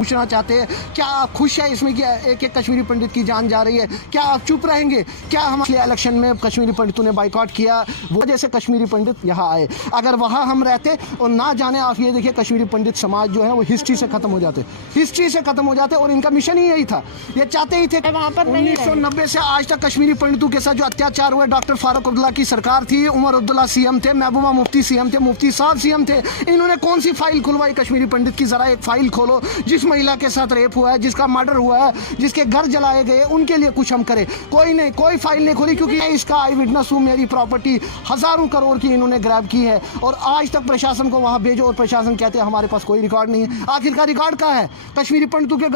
पूछना चाहते हैं, क्या आप खुश है इसमें कि एक एक कश्मीरी पंडित की जान जा रही है? क्या आप चुप रहेंगे? क्या हमारे इलेक्शन में कश्मीरी पंडितों ने बाइकआउट किया, वो जैसे कश्मीरी पंडित यहाँ आए? अगर वहाँ हम रहते और ना जाने, आप ये देखिए कश्मीरी पंडित समाज जो है वो हिस्ट्री से खत्म हो जाते, हिस्ट्री से खत्म हो जाते। और इनका मिशन ही यही था, ये चाहते ही थे। 1990 से आज तक कश्मीरी पंडितों के साथ जो अत्याचार हुए, डॉक्टर फारूक अब्दुल्ला की सरकार थी, उमर अब्दुल्ला सीएम थे, महबूबा मुफ्ती सीएम थे, मुफ्ती साहब सीएम थे। इन्होंने कौन सी फाइल खुलवाई कश्मीरी पंडित की? जरा एक फाइल खोलो। जिस महिला के साथ रेप हुआ है, जिसका मर्डर हुआ है, जिसके घर जलाए गए, उनके लिए कुछ हम करें। कोई नहीं, कोई फाइल नहीं खोली, क्योंकि मैं इसका आई विटनेस हूँ। मेरी प्रॉपर्टी हजारों करोड़ की इन्होंने ग्रैब की है और आज तक प्रशासन को वहां भेजो और प्रशासन कहते हैं हमारे पास कोई रिकॉर्ड नहीं है। आखिरकार रिकॉर्ड कहाँ है कश्मीरी पंडितों के?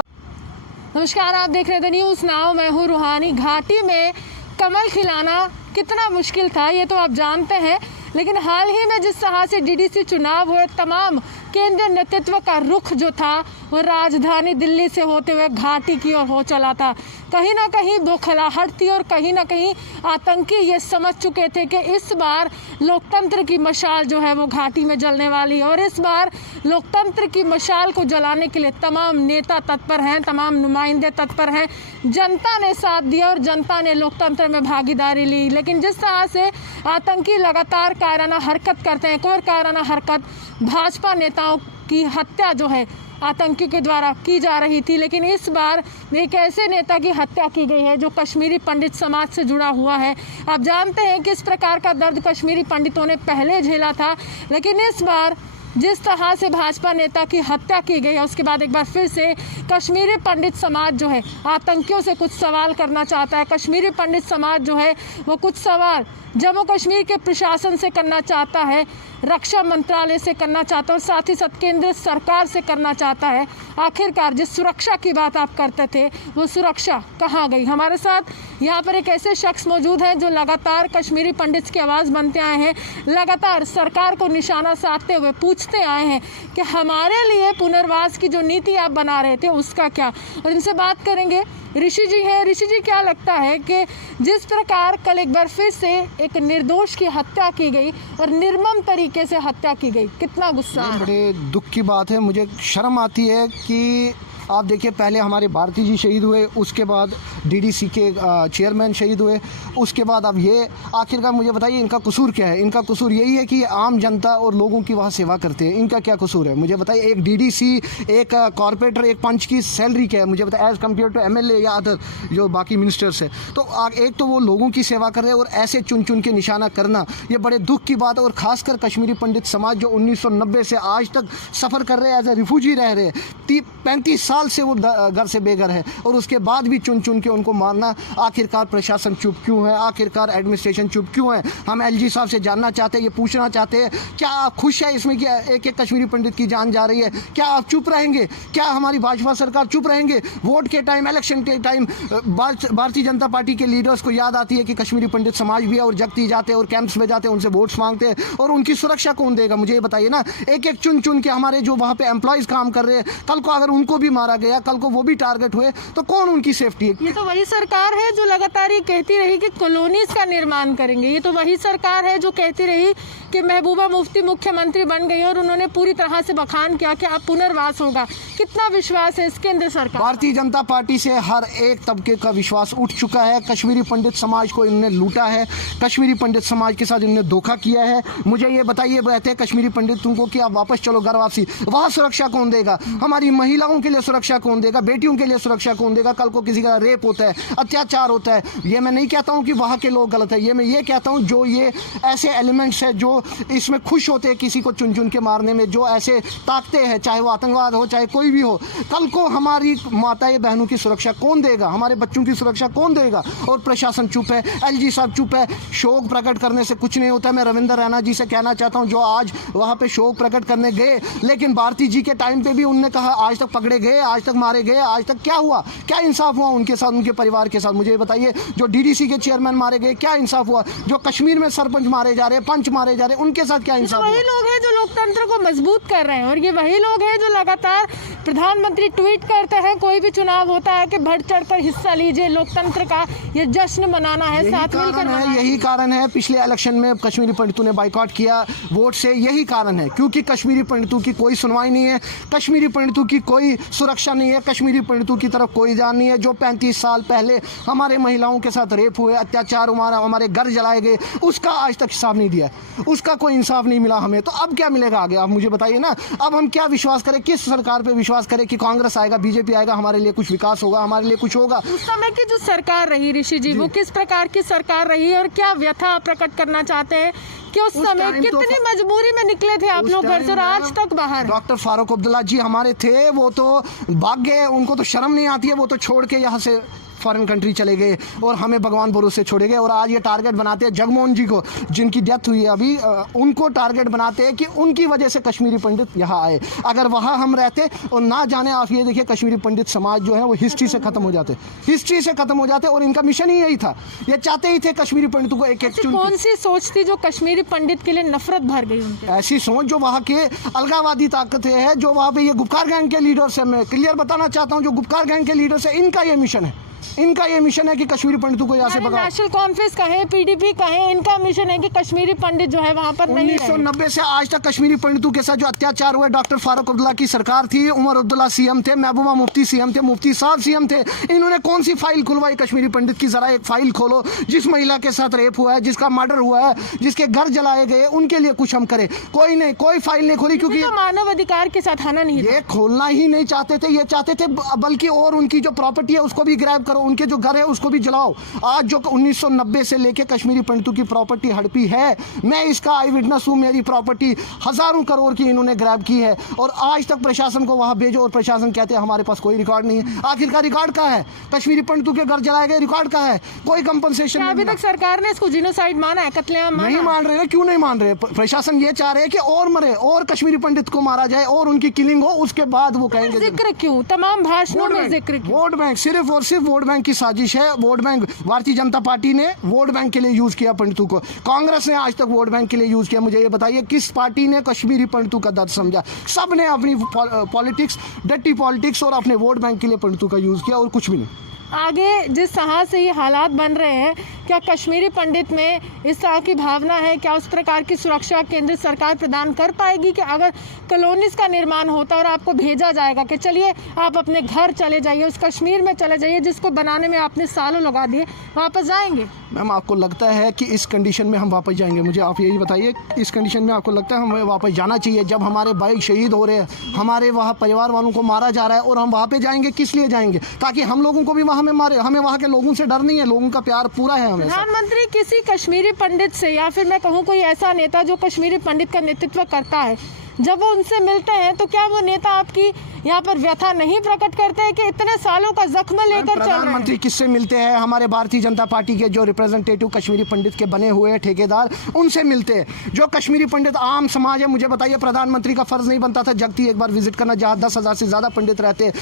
नमस्कार, आप देख रहे थे न्यूज़ नाउ। मैं हूँ रूहानी। घाटी में कमल खिलाना कितना मुश्किल था ये तो आप जानते हैं, लेकिन हाल ही में जिस तरह से डीडीसी चुनाव हुए, तमाम केंद्रीय नेतृत्व का रुख जो था वो राजधानी दिल्ली से होते हुए घाटी की ओर हो चला था। कहीं ना कहीं बौखलाहट थी और कहीं ना कहीं आतंकी ये समझ चुके थे कि इस बार लोकतंत्र की मशाल जो है वो घाटी में जलने वाली है। और इस बार लोकतंत्र की मशाल को जलाने के लिए तमाम नेता तत्पर हैं, तमाम नुमाइंदे तत्पर हैं। जनता ने साथ दिया और जनता ने लोकतंत्र में भागीदारी ली। लेकिन जिस तरह से आतंकी लगातार कायराना हरकत करते हैं, कोई कायराना हरकत भाजपा नेताओं की हत्या जो है आतंकियों के द्वारा की जा रही थी, लेकिन इस बार एक ऐसे नेता की हत्या की गई है जो कश्मीरी पंडित समाज से जुड़ा हुआ है। आप जानते हैं कि इस प्रकार का दर्द कश्मीरी पंडितों ने पहले झेला था, लेकिन इस बार जिस तरह से भाजपा नेता की हत्या की गई है, उसके बाद एक बार फिर से कश्मीरी पंडित समाज जो है आतंकियों से कुछ सवाल करना चाहता है। कश्मीरी पंडित समाज जो है वो कुछ सवाल जम्मू कश्मीर के प्रशासन से करना चाहता है, रक्षा मंत्रालय से करना चाहता है और साथ ही साथ केंद्र सरकार से करना चाहता है। आखिरकार जिस सुरक्षा की बात आप करते थे वो सुरक्षा कहाँ गई? हमारे साथ यहाँ पर एक ऐसे शख्स मौजूद हैं जो लगातार कश्मीरी पंडित की आवाज़ बनते आए हैं, लगातार सरकार को निशाना साधते हुए पूछते आए हैं कि हमारे लिए पुनर्वास की जो नीति आप बना रहे थे उसका क्या। और इनसे बात करेंगे। ऋषि जी हैं। ऋषि जी, क्या लगता है कि जिस प्रकार कल एक बार फिर से एक निर्दोष की हत्या की गई और निर्मम तरीके से हत्या की गई, कितना गुस्सा है? बड़े दुख की बात है। मुझे शर्म आती है कि आप देखिए, पहले हमारे भारती जी शहीद हुए, उसके बाद डीडीसी के चेयरमैन शहीद हुए, उसके बाद अब ये। आखिरकार मुझे बताइए इनका कसूर क्या है? इनका कसूर यही है कि आम जनता और लोगों की वहाँ सेवा करते हैं। इनका क्या कसूर है मुझे बताइए? एक डीडीसी, एक कॉर्पोरेटर, एक पंच की सैलरी क्या है मुझे बताइए, एज़ कम्पेयर टू एमएलए या अदर जो बाकी मिनिस्टर्स है। तो एक तो वो लोगों की सेवा कर रहे हैं और ऐसे चुन चुन के निशाना करना, ये बड़े दुख की बात है। और खासकर कश्मीरी पंडित समाज जो 1990 से आज तक सफ़र कर रहे हैं, एज ए रिफ्यूजी रह रहे हैं, 35 साल से वो घर से बेघर है, और उसके बाद भी चुन चुन के उनको मारना। आखिरकार प्रशासन चुप क्यों है? आखिरकार एडमिनिस्ट्रेशन चुप क्यों है? हम एलजी साहब से जानना चाहते हैं, ये पूछना चाहते हैं, क्या आप खुश है इसमें कि एक एक कश्मीरी पंडित की जान जा रही है? क्या आप चुप रहेंगे? क्या हमारी भाजपा सरकार चुप रहेंगे? वोट के टाइम, इलेक्शन के टाइम भारतीय जनता पार्टी के लीडर्स को याद आती है कि कश्मीरी पंडित समाज भी है और जगती जाते हैं और कैंप्स में जाते हैं, उनसे वोट्स मांगते हैं, और उनकी सुरक्षा कौन देगा? मुझे ये बताइए ना। एक एक चुन चुन के हमारे जो वहाँ पे एम्प्लॉयज़ काम कर रहे हैं, कल को अगर उनको भी मारा गया, कल को वो भी टारगेट हुए, तो कौन उनकी सेफ्टी है? ये तो वही सरकार है जो लगातार ये कहती रही कि कॉलोनीज का निर्माण करेंगे। ये तो वही सरकार है जो कहती रही कि महबूबा मुफ्ती मुख्यमंत्री बन गई और उन्होंने पूरी तरह से बखान किया कि अब पुनर्वास होगा। कितना विश्वास है इस केंद्र सरकार? भारतीय जनता पार्टी से हर एक तबके का विश्वास उठ चुका है। कश्मीरी पंडित समाज को इन्होंने लूटा है, कश्मीरी पंडित समाज के साथ इन्होंने धोखा किया है। मुझे ये बताइए, कहते हैं कश्मीरी पंडितों को कि आप वापस चलो घर वापसी, वहाँ सुरक्षा कौन देगा? हमारी महिलाओं के लिए सुरक्षा कौन देगा? बेटियों के लिए सुरक्षा कौन देगा? कल को किसी का रेप होता है, अत्याचार होता है, ये मैं नहीं कहता हूँ कि वहाँ के लोग गलत है, ये मैं ये कहता हूँ जो ये ऐसे एलिमेंट्स है जो इसमें खुश होते हैं किसी को चुन चुन के मारने में, जो ऐसे ताकते हैं, चाहे वो आतंकवाद हो चाहे कोई भी हो, कल को हमारी माताएं बहनों की सुरक्षा कौन देगा? हमारे बच्चों की सुरक्षा कौन देगा? और प्रशासन चुप है, एलजी साहब चुप है। शोक प्रकट करने से कुछ नहीं होता। मैं रविंदर रैना जी से कहना चाहता हूँ, जो आज वहाँ पे शोक प्रकट करने गए, लेकिन भारती जी के टाइम पे भी उन्होंने कहा आज तक पकड़े गए, आज तक मारे गए, आज तक क्या हुआ? क्या इंसाफ हुआ उनके साथ, उनके परिवार के साथ? मुझे ये बताइए। जो डीडीसी के चेयरमैन मारे गए, क्या इंसाफ हुआ? जो कश्मीर में सरपंच मारे जा रहे हैं, पंच मारे जा रहे हैं, उनके साथ क्या इंसाफ? वही लोग हैं जो लोकतंत्र को मजबूत कर रहे हैं, और ये वही लोग हैं जो लगातार प्रधानमंत्री ट्वीट करते हैं कोई भी चुनाव होता है कि बढ़ चढ़कर हिस्सा लीजिए, लोकतंत्र का ये जश्न मनाना है, साथ मिलकर मनाना है। यही कारण है पिछले इलेक्शन में कश्मीरी पंडितों ने बाइकआउट किया वोट से, यही कारण है, क्योंकि कश्मीरी पंडितों की कोई सुनवाई नहीं है, कश्मीरी पंडितों की कोई सुरक्षा सुरक्षा नहीं है, कश्मीरी पंडितों की तरफ कोई ध्यान नहीं है। जो 35 साल पहले हमारे महिलाओं के साथ रेप हुए, अत्याचार, हमारे घर जलाए गए, उसका आज तक हिसाब नहीं दिया है, उसका कोई इंसाफ नहीं मिला हमें। तो अब क्या मिलेगा आगे, आप मुझे बताइए ना। अब हम क्या विश्वास करें, किस सरकार पे विश्वास करें कि कांग्रेस आएगा, बीजेपी आएगा, हमारे लिए कुछ विकास होगा, हमारे लिए कुछ होगा। उस समय की जो सरकार रही ऋषि जी, वो किस प्रकार की सरकार रही और क्या व्यथा प्रकट करना चाहते हैं कि उस समय कितनी मजबूरी में निकले थे आप लोग घर से और आज तक बाहर? डॉक्टर फारूक अब्दुल्ला जी हमारे थे, वो तो भाग गए, उनको तो शर्म नहीं आती है, वो तो छोड़ के यहाँ से फॉरेन कंट्री चले गए और हमें भगवान भरोसे छोड़े गए। और आज ये टारगेट बनाते हैं जगमोहन जी को, जिनकी डेथ हुई है अभी, उनको टारगेट बनाते हैं कि उनकी वजह से कश्मीरी पंडित यहाँ आए। अगर वहाँ हम रहते और ना जाने, आप ये देखिए कश्मीरी पंडित समाज जो है वो हिस्ट्री से खत्म हो जाते, हिस्ट्री से खत्म हो जाते। और इनका मिशन ही यही था, ये चाहते ही थे कश्मीरी पंडितों को एक कौन सी सोच थी जो कश्मीरी पंडित के लिए नफरत भर गई उनके? ऐसी सोच जो वहाँ के अलगावादी ताकतें है, जो वहाँ पे ये गुपकार गैंग के लीडर्स है, मैं क्लियर बताना चाहता हूँ, जो गुपकार गैंग के लीडर्स है, इनका ये मिशन है, इनका ये मिशन है कि कश्मीरी पंडितों को यहाँ से भगाओ। नेशनल कॉन्फ्रेंस कहें, पीडीपी कहें, इनका मिशन है कि कश्मीरी पंडित जो है वहाँ पर नहीं रहे। 1990 से आज तक कश्मीरी पंडितों के साथ जो अत्याचार हुए, डॉक्टर फारूक अब्दुल्ला की सरकार थी, उमर अब्दुल्ला सीएम थे, महबूबा मुफ्ती सीएम थे, मुफ्ती साहब सीएम थे, इन्होंने कौन सी फाइल खुलवाई कश्मीरी पंडित की? जरा एक फाइल खोलो, जिस महिला के साथ रेप हुआ है, जिसका मर्डर हुआ है, जिसके घर जलाए गए, उनके लिए कुछ हम करें। कोई नहीं, कोई फाइल नहीं खोली, क्योंकि तो मानव अधिकार के साथ आना नहीं, ये खोलना ही नहीं चाहते थे। ये चाहते थे बल्कि और उनकी जो प्रॉपर्टी है उसको भी ग्रैब करो, उनके जो घर है उसको भी जलाओ। आज जो 1990 से लेके कश्मीरी पंडितों की प्रॉपर्टी हड़पी है, मैं इसका आई विटनेस हूं। मेरी प्रॉपर्टी हजारों करोड़ की इन्होंने ग्रैब की है और आज तक प्रशासन को वहां भेजो और प्रशासन कहते हैं हमारे पास कोई रिकॉर्ड नहीं है। आखिरकार रिकॉर्ड कहाँ है? कश्मीरी पंडितों के घर जलाए गए, रिकॉर्ड कहाँ है? कोई कंपनसेशन नहीं। अभी तक सरकार ने इसको जिनोसाइड माना है, कत्लेआम नहीं मान रहे। क्यों नहीं मान रहे? प्रशासन ये चाह रहे हैं कि और मरे और कश्मीरी पंडित को मारा जाए और उनकी किलिंग हो, उसके बाद वो कहेंगे। जिक्र क्यों तमाम भाषणों में जिक्र क्यों? वोट बैंक, सिर्फ और सिर्फ वोट बैंक की साजिश है। Vote bank Bharatiya Janata party ने वोट बैंक के लिए यूज किया पंडितों को, कांग्रेस ने आज तक वोट बैंक के लिए यूज किया। मुझे ये बताइए किस पार्टी ने कश्मीरी पंडितों का दर्द समझा? सब ने अपनी पॉलिटिक्स, डर्टी पॉलिटिक्स और अपने वोट बैंक के लिए पंडितों का यूज किया और कुछ भी नहीं। आगे जिस तरह से ये हालात बन रहे हैं, क्या कश्मीरी पंडित में इस तरह की भावना है? क्या उस प्रकार की सुरक्षा केंद्र सरकार प्रदान कर पाएगी कि अगर कॉलोनीज का निर्माण होता और आपको भेजा जाएगा कि चलिए आप अपने घर चले जाइए, उस कश्मीर में चले जाइए जिसको बनाने में आपने सालों लगा दिए, वापस जाएंगे? मैम, आपको लगता है कि इस कंडीशन में हम वापस जाएंगे? मुझे आप यही बताइए, इस कंडीशन में आपको लगता है हमें वापस जाना चाहिए? जब हमारे भाई शहीद हो रहे हैं, हमारे वहाँ परिवार वालों को मारा जा रहा है और हम वहाँ पे जाएंगे, किस लिए जाएंगे? ताकि हम लोगों को भी वहाँ में मारे। हमें वहाँ के लोगों से डर नहीं है, लोगों का प्यार पूरा है हमें। प्रधानमंत्री किसी कश्मीरी पंडित से या फिर मैं कहूँ कोई ऐसा नेता जो कश्मीरी पंडित का नेतृत्व करता है, जब वो उनसे मिलते हैं तो क्या वो नेता आपकी यहाँ पर व्यथा नहीं प्रकट करते हैं कि इतने सालों का जख्म लेकर चल रहे हैं? प्रधानमंत्री किससे मिलते हैं? हमारे भारतीय जनता पार्टी के जो रिप्रेजेंटेटिव कश्मीरी पंडित के बने हुए ठेकेदार, उनसे मिलते हैं। जो कश्मीरी पंडित आम समाज है, मुझे बताइए प्रधानमंत्री का फर्ज नहीं बनता था जगती एक बार विजिट करना, जहाँ 10,000 से ज़्यादा पंडित रहते हैं,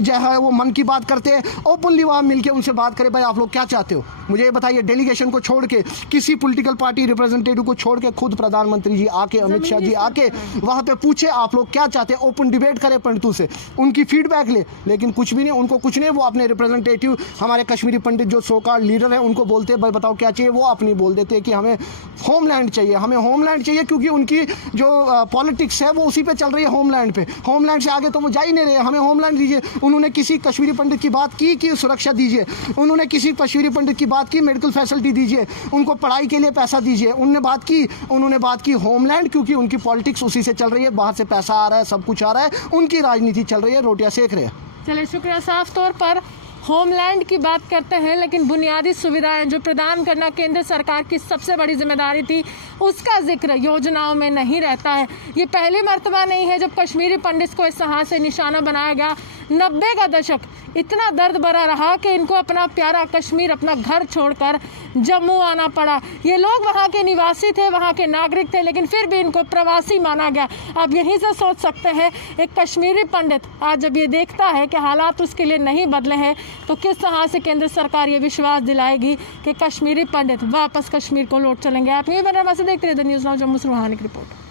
जो है वो मन की बात करते हैं, ओपनली वहाँ मिल के उनसे बात करें, भाई आप लोग क्या चाहते हो? मुझे ये बताइए। डेलीगेशन को छोड़ के, किसी पोलिटिकल पार्टी रिप्रेजेंटेटिव को छोड़ के, खुद प्रधानमंत्री जी आके, अमित शाह जी आके वहाँ पे पूछे आप लोग क्या चाहते हैं, ओपन डिबेट करें पंडितों से, उनकी फीडबैक ले। लेकिन कुछ भी नहीं, उनको कुछ नहीं। वो अपने रिप्रेजेंटेटिव, हमारे कश्मीरी पंडित जो सोकार्ड लीडर है, उनको बोलते हैं भाई बताओ क्या चाहिए, वो अपनी बोल देते हैं कि हमें होमलैंड चाहिए, हमें होमलैंड चाहिए, क्योंकि उनकी जो पॉलिटिक्स है वो उसी पे चल रही है, होमलैंड पे। होमलैंड से आगे तो वो जा ही नहीं रहे, हमें होमलैंड दीजिए। उन्होंने किसी कश्मीरी पंडित की बात की कि सुरक्षा दीजिए, उन्होंने किसी कश्मीरी पंडित की बात की मेडिकल फैसिलिटी दीजिए, उनको पढ़ाई के लिए पैसा दीजिए, उन्होंने बात की होमलैंड, क्योंकि उनकी पॉलिटिक्स उसी से चल रही है, बाहर से पैसा आ रहा है, सब कुछ आ रहा है, उनकी राजनीति चल रही है, रोटियां सेक रहे हैं। चलिए शुक्रिया। साफ तौर पर होमलैंड की बात करते हैं, लेकिन बुनियादी सुविधाएं जो प्रदान करना केंद्र सरकार की सबसे बड़ी जिम्मेदारी थी, उसका जिक्र योजनाओं में नहीं रहता है। ये पहली मर्तबा नहीं है जब कश्मीरी पंडित को इस तरह से निशाना बनाया गया। 90 का दशक इतना दर्द भरा रहा कि इनको अपना प्यारा कश्मीर, अपना घर छोड़कर जम्मू आना पड़ा। ये लोग वहाँ के निवासी थे, वहाँ के नागरिक थे, लेकिन फिर भी इनको प्रवासी माना गया। अब यहीं से सोच सकते हैं एक कश्मीरी पंडित आज जब ये देखता है कि हालात उसके लिए नहीं बदले हैं, तो किस तरह से केंद्र सरकार ये विश्वास दिलाएगी कि कश्मीरी पंडित वापस कश्मीर को लौट चलेंगे। आप न्यूज़ बनरमा से देखते रहे द न्यूज़ नाउ, जम्मू से रूहानी की रिपोर्ट।